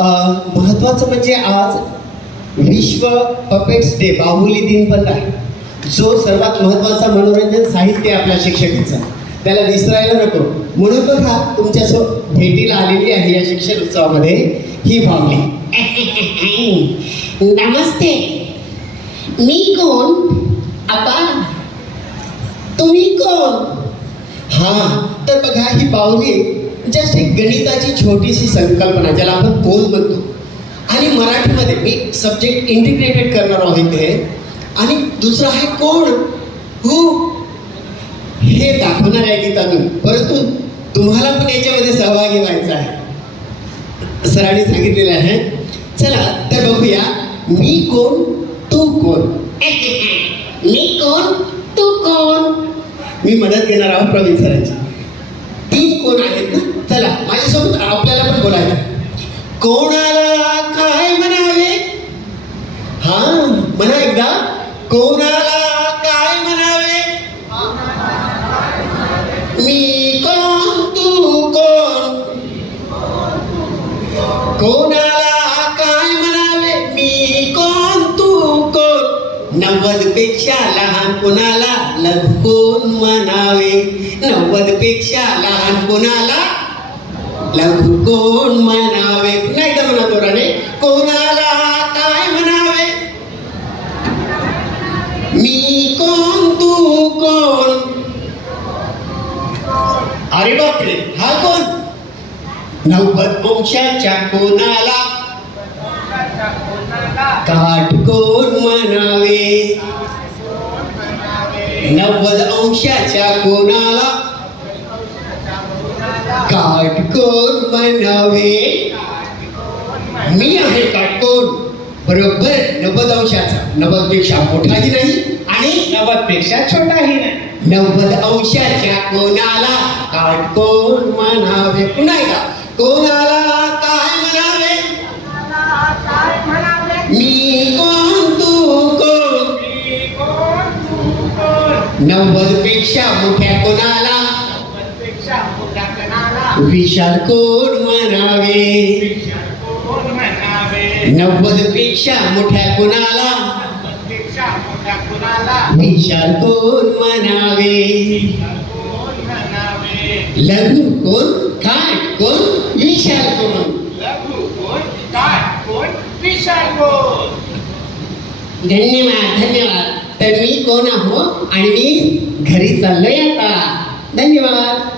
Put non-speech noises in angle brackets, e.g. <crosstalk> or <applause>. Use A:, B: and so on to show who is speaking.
A: महत्वाचं म्हणजे आज विश्व पपेट्स डे बाहुली दिन पण आहे. जो सर्वात महत्त्वाचा मनोरंजन साहित्य आहे आपल्या शिक्षकाचं. त्याला विसरायला नको. म्हणून बघा तुमच्या सो भेटीला आलेली आहे या शिक्षण उत्सवामध्ये ही बाहुली <laughs>
B: नमस्ते. मी कोण? आपा तुम्ही कोण?
A: हा तर बघा ही बाहुली जस्ट एक गणिताची छोटीशी संकल्पना ज्याला आपण कोण म्हणतो. आणि मराठीमध्ये मी सब्जेक्ट इंटिग्रेटेड करणार आहोत इथे. आणि दुसरं आहे कोण? हो हे दाखवणार आहे गीता मी परंतु तुम्हाला पण याच्यामध्ये सहभागी व्हायचं आहे. सरांनी सांगितलेलं आहे. चला तर बघूया. मी कोण? तू कोण?
B: मी कोण? तू कोण?
A: मी मदत घेणार आहोत प्रवीण सरांची. चला माझ्यासोबत आपल्याला पण बोलायचं. कोणाला काय म्हणावे? हा म्हणा एकदा. कोणाला काय म्हणावे? मी कोण तू कोण? कोणाला काय म्हणावे? मी कोण तू कोण? नव्वदपेक्षा लहान कोणाला लघु कोण म्हणावे? नव्वदपेक्षा लहान कोणाला लघु कोण म्हणावे? नाही तर म्हणा तोराने कोणाला काय म्हणावे? मी कोण तू कोण? अरे बापरे हा कोण? नव्वद वंशाच्या कोणाला? काट कोण म्हणावे? नव्वद अंशाच्या कोणाला? काट कोण म्हणावे मी आहे काटकोण बरोबर नव्वद अंशाचा नव्वदपेक्षा मोठाही नाही आणि
C: नव्वदपेक्षा छोटाही नाही
A: नव्वद अंशाच्या कोणाला काटकोण म्हणावे पुन्हा एकदा कोणाला काय म्हणावे मी कोण तू कोण नव्वदपेक्षा मोठ्या कोणाला विशाल कोण म्हणावे? नव्वदपेक्षा मोठ्या कोणाला? विशाल कोण म्हणावे? लघु कोण? काय? कोण? विशाल कोण? धन्यवाद धन्यवाद. तर मी कोण आहो? आणि मी घरी चाललोय आता. धन्यवाद.